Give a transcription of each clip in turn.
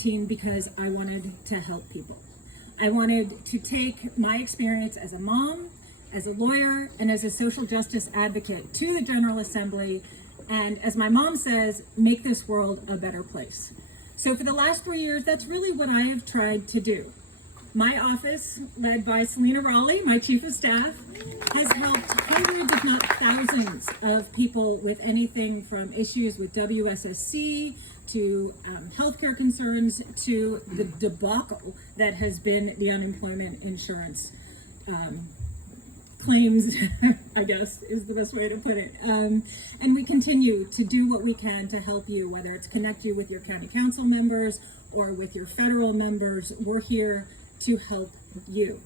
18 because I wanted to help people. I wanted to take my experience as a mom, as a lawyer, and as a social justice advocate to the General Assembly, and as my mom says, make this world a better place. So for the last 3 years, that's really what I have tried to do. My office, led by Selena Raleigh, my chief of staff, has helped hundreds, if not thousands, of people with anything from issues with WSSC to healthcare concerns to the debacle that has been the unemployment insurance claims, I guess is the best way to put it. And we continue to do what we can to help you, whether it's connect you with your county council members or with your federal members. We're here to help you.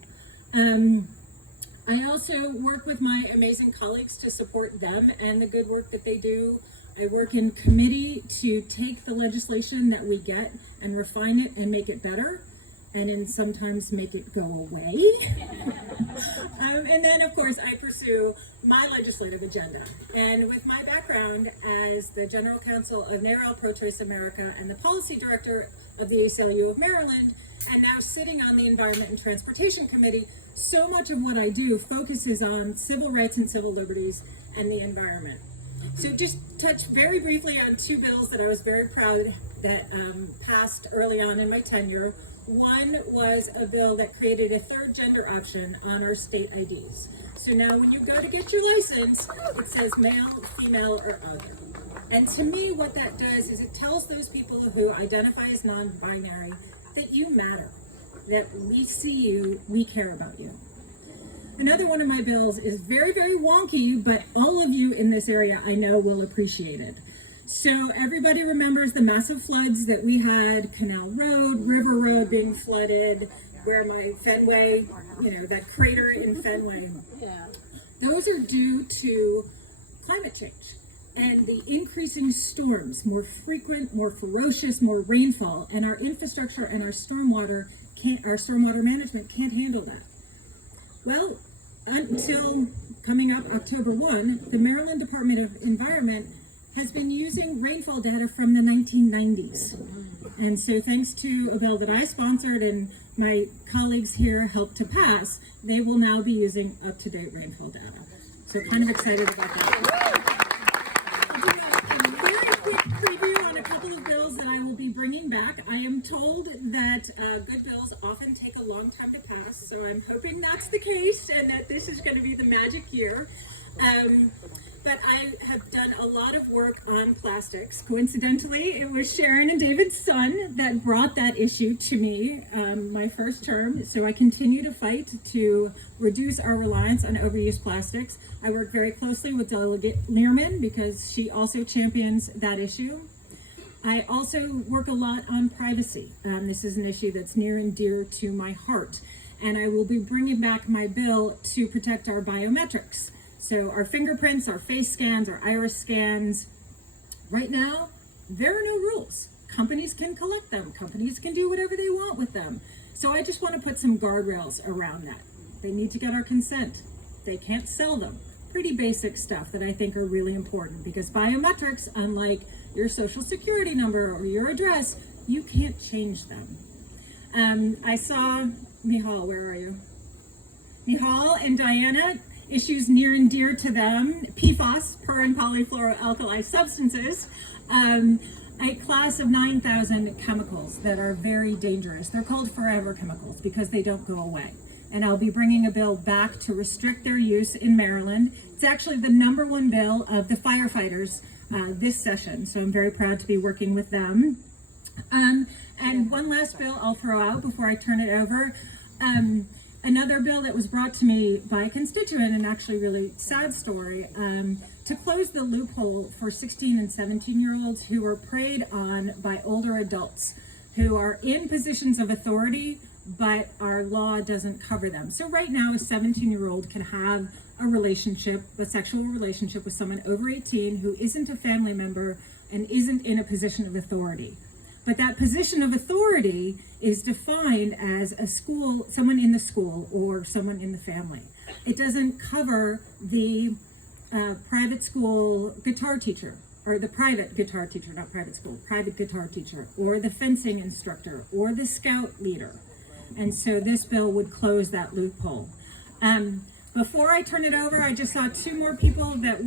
I also work with my amazing colleagues to support them and the good work that they do. I work in committee to take the legislation that we get and refine it and make it better, and then sometimes make it go away. And then, of course, I pursue my legislative agenda. And with my background as the General Counsel of NARAL Pro-Choice America and the Policy Director of the ACLU of Maryland, and now sitting on the Environment and Transportation Committee, so much of what I do focuses on civil rights and civil liberties and the environment. So just touch very briefly on two bills that I was very proud that passed early on in my tenure. One was a bill that created a third gender option on our state IDs. So now when you go to get your license, it says male, female, or other. And to me, what that does is it tells those people who identify as non-binary that you matter, that we see you, we care about you. Another one of my bills is very, very wonky, but all of you in this area I know will appreciate it. So everybody remembers the massive floods that we had, Canal Road, River Road being flooded, where my Fenway, that crater in Fenway. Yeah. Those are due to climate change and the increasing storms, more frequent, more ferocious, more rainfall, and our infrastructure and our stormwater management can't handle that. Well, until coming up October 1, the Maryland Department of Environment has been using rainfall data from the 1990s. And so thanks to a bill that I sponsored and my colleagues here helped to pass, they will now be using up-to-date rainfall data. So kind of excited about that. A very quick preview on a couple of bills that I will be bringing back. I am told that good bills often take a long time to pass, so I'm hoping that's the case and that this is going to be the magic year. But I have done a lot of work on plastics. Coincidentally, it was Sharon and David's son that brought that issue to me my first term. So I continue to fight to reduce our reliance on overuse plastics. I work very closely with Delegate Learman because she also champions that issue. I also work a lot on privacy. This is an issue that's near and dear to my heart. And I will be bringing back my bill to protect our biometrics. So our fingerprints, our face scans, our iris scans. Right now, there are no rules. Companies can collect them. Companies can do whatever they want with them. So I just want to put some guardrails around that. They need to get our consent. They can't sell them. Pretty basic stuff that I think are really important because biometrics, unlike your social security number or your address, you can't change them. I saw Mihal, where are you? Mihal and Diana, issues near and dear to them, PFAS, per and polyfluoroalkyl substances, a class of 9,000 chemicals that are very dangerous. They're called forever chemicals because they don't go away. And I'll be bringing a bill back to restrict their use in Maryland. It's actually the #1 bill of the firefighters this session, so I'm very proud to be working with them. And one last bill I'll throw out before I turn it over. Another bill that was brought to me by a constituent, and actually really sad story, to close the loophole for 16 and 17-year-olds who are preyed on by older adults who are in positions of authority, but our law doesn't cover them. So right now, a 17-year-old can have a sexual relationship with someone over 18 who isn't a family member and isn't in a position of authority. But that position of authority is defined as someone in the school or someone in the family. It doesn't cover the private school guitar teacher or the private guitar teacher, not private school, private guitar teacher, or the fencing instructor, or the scout leader. And so this bill would close that loophole. Before I turn it over, I just saw two more people that